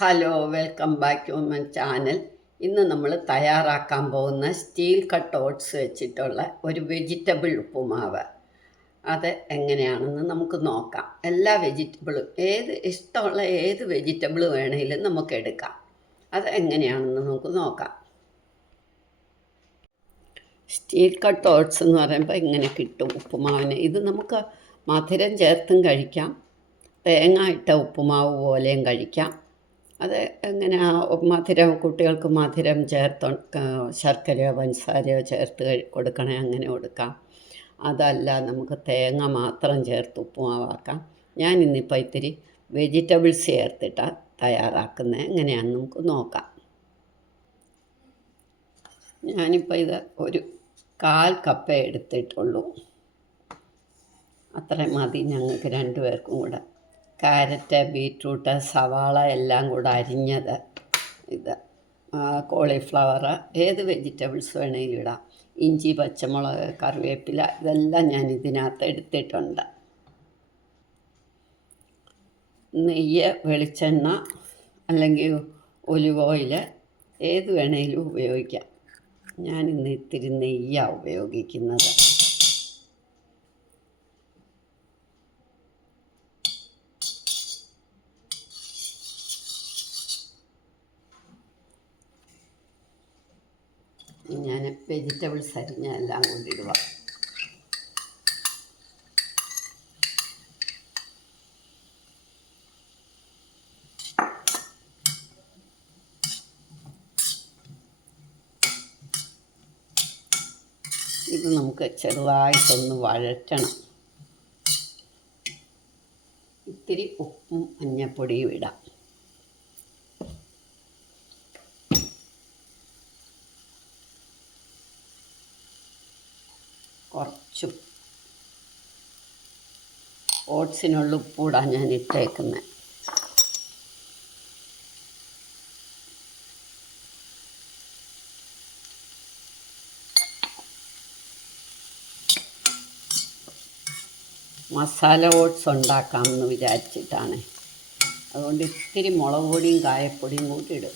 Hello, welcome back to my channel. ഇന്ന് നമ്മൾ തയ്യാറാക്കാൻ പോകുന്ന സ്റ്റീൽ കട്ട് ഓട്സ് വെച്ചിട്ടുള്ള ഒരു വെജിറ്റബിൾ ഉപ്പുമാവ്. അത് എങ്ങനെയാണെന്ന് നമുക്ക് നോക്കാം. എല്ലാ വെജിറ്റബിളും ഇഷ്ടമുള്ള ഏത് വെജിറ്റബിൾ വേണമെങ്കിലും നമുക്ക് എടുക്കാം. അത് എങ്ങനെയാണെന്ന് നമുക്ക് നോക്കാം. സ്റ്റീൽ കട്ട് ഓട്സ് എന്ന് പറയുമ്പോൾ ഇങ്ങനെ കിട്ടും ഉപ്പുമാവിന്. ഇത് നമുക്ക് മധുരം ചേർത്തും കഴിക്കാം, തേങ്ങ ഇട്ട ഉപ്പുമാവ് പോലെയും കഴിക്കാം. അത് എങ്ങനെ മധുരം കുട്ടികൾക്ക് മധുരം ചേർത്ത് ശർക്കരയോ പഞ്ചസാരയോ ചേർത്ത് കൊടുക്കണേ അങ്ങനെ കൊടുക്കാം. അതല്ല നമുക്ക് തേങ്ങ മാത്രം ചേർത്ത് ഉപ്പുമാവാക്കാം. ഞാൻ ഇന്നിപ്പോൾ ഇത്തിരി വെജിറ്റബിൾസ് ചേർത്തിട്ടാണ് തയ്യാറാക്കുന്നത്. എങ്ങനെയാണെന്ന് നമുക്ക് നോക്കാം. ഞാനിപ്പോൾ ഇത് ഒരു 1/4 കപ്പേ എടുത്തിട്ടുള്ളൂ. അത്രയും മതി ഞങ്ങൾക്ക് രണ്ടുപേർക്കും കൂടെ. ക്യാരറ്റ്, ബീറ്റ്റൂട്ട്, സവാള എല്ലാം കൂടെ അരിഞ്ഞത്, ഇത് കോളിഫ്ലവർ, ഏത് വെജിറ്റബിൾസ് വേണമെങ്കിലും ഇടാം. ഇഞ്ചി, പച്ചമുളക്, കറിവേപ്പില, ഇതെല്ലാം ഞാൻ ഇതിനകത്ത് എടുത്തിട്ടുണ്ട്. നെയ്യ്, വെളിച്ചെണ്ണ അല്ലെങ്കിൽ ഒലിവ് ഓയിൽ ഏത് വേണമെങ്കിലും ഉപയോഗിക്കാം. ഞാനിന്ന് ഇത്തിരി നെയ്യാണ് ഉപയോഗിക്കുന്നത്. ഞാൻ വെജിറ്റബിൾസ് അരിഞ്ഞ എല്ലാം കൊണ്ടിടുക. ഇത് നമുക്ക് ചെറുതായിട്ടൊന്ന് വഴറ്റണം. ഇത്തിരി ഉപ്പും മഞ്ഞൾപ്പൊടിയും ഇടാം. കുറച്ച് ഓട്സിനുള്ള ഉപ്പൂടാണ് ഞാൻ ഇട്ടേക്കുന്നത്. മസാല ഓട്സ് ഉണ്ടാക്കാമെന്ന് വിചാരിച്ചിട്ടാണ്. അതുകൊണ്ട് ഇത്തിരി മുളക് പൊടിയും കായപ്പൊടിയും കൂടി ഇടും.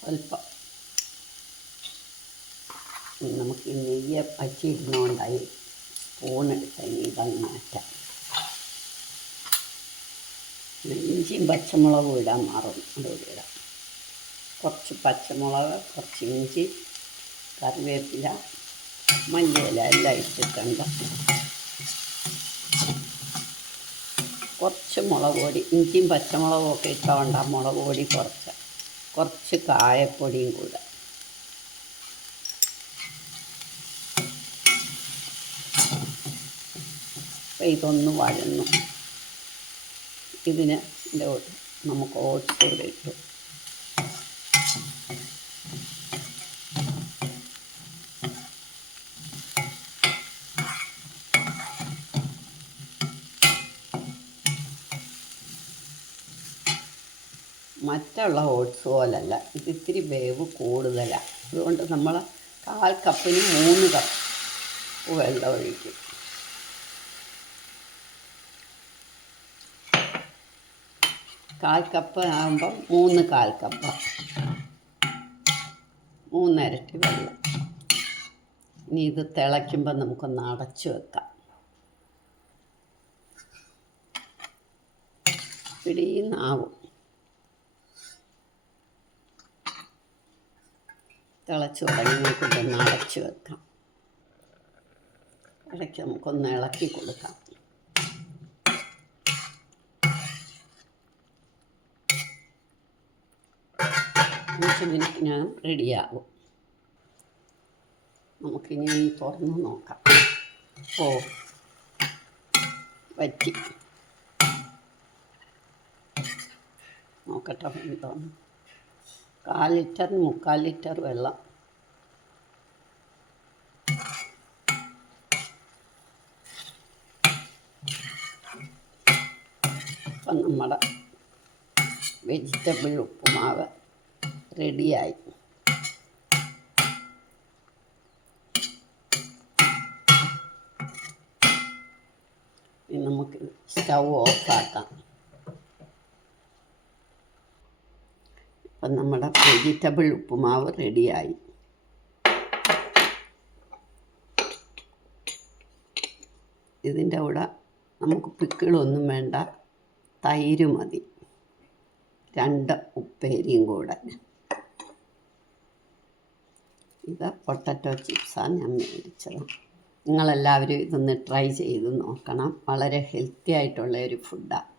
സ്വല്പം നമുക്ക് നെയ്യ് വച്ചിരുന്നോണ്ടായി സ്പൂണെടുത്ത് ഇതങ്ങ് മാറ്റാം. ഇഞ്ചിയും പച്ചമുളകും ഇടാൻ മാറും, അതുകൂടി ഇടാം. കുറച്ച് പച്ചമുളക്, കുറച്ച് ഇഞ്ചി, കറിവേപ്പില, മല്ലിയില എല്ലാം ഇട്ടിട്ടുണ്ട്. കുറച്ച് മുളക് പൊടി, ഇഞ്ചിയും പച്ചമുളകും ഒക്കെ ഇട്ടുകൊണ്ടാണ് മുളക് പൊടി കുറച്ച് കായപ്പൊടിയും കൂടെ. അപ്പം ഇതൊന്ന് വഴന്നു. ഇതിന് നമുക്ക് ഓട്സ് കൂടെ ഇട്ടു. മറ്റുള്ള ഓട്സ് പോലല്ല, ഇത് ഇത്തിരി വേവ് കൂടുതലാണ്. അതുകൊണ്ട് നമ്മൾ 1/4 കപ്പിന് 3 കപ്പ് വെള്ളം ഒഴിക്കും. കാൽ കപ്പ് ആകുമ്പം 3 1/4 കപ്പ്, 3 ഇരട്ടി വെള്ളം. ഇനി ഇത് തിളയ്ക്കുമ്പോൾ നമുക്കൊന്ന് അടച്ചു വെക്കാം. പിടിയുന്നാവും. തിളച്ച് തുടങ്ങി നമുക്കിതൊന്ന് അടച്ചു വെക്കാം. ഇടയ്ക്ക് നമുക്കൊന്ന് ഇളക്കി കൊടുക്കാം. 5 മിനിറ്റിനകം റെഡിയാകും. നമുക്കിനി തുറന്ന് നോക്കാം. വറ്റി നോക്കട്ടെ എന്തോന്ന്. 1/4 ലിറ്ററിന് 3/4 ലിറ്റർ വെള്ളം. അപ്പം നമ്മുടെ വെജിറ്റബിൾ ഉപ്പുമാവ് റെഡിയായി. ഇനി നമുക്ക് സ്റ്റൗ ഓഫാക്കാം. അപ്പം നമ്മുടെ വെജിറ്റബിൾ ഉപ്പുമാവ് റെഡിയായി. ഇതിൻ്റെ കൂടെ നമുക്ക് പിക്കിളൊന്നും വേണ്ട, തൈര് മതി, 2 ഉപ്പേരിയും കൂടെ. ഇത് പൊട്ടറ്റോ ചിപ്സാണ് ഞാൻ മേടിച്ചത്. നിങ്ങളെല്ലാവരും ഇതൊന്ന് ട്രൈ ചെയ്ത് നോക്കണം. വളരെ ഹെൽത്തി ആയിട്ടുള്ള ഒരു ഫുഡാണ്.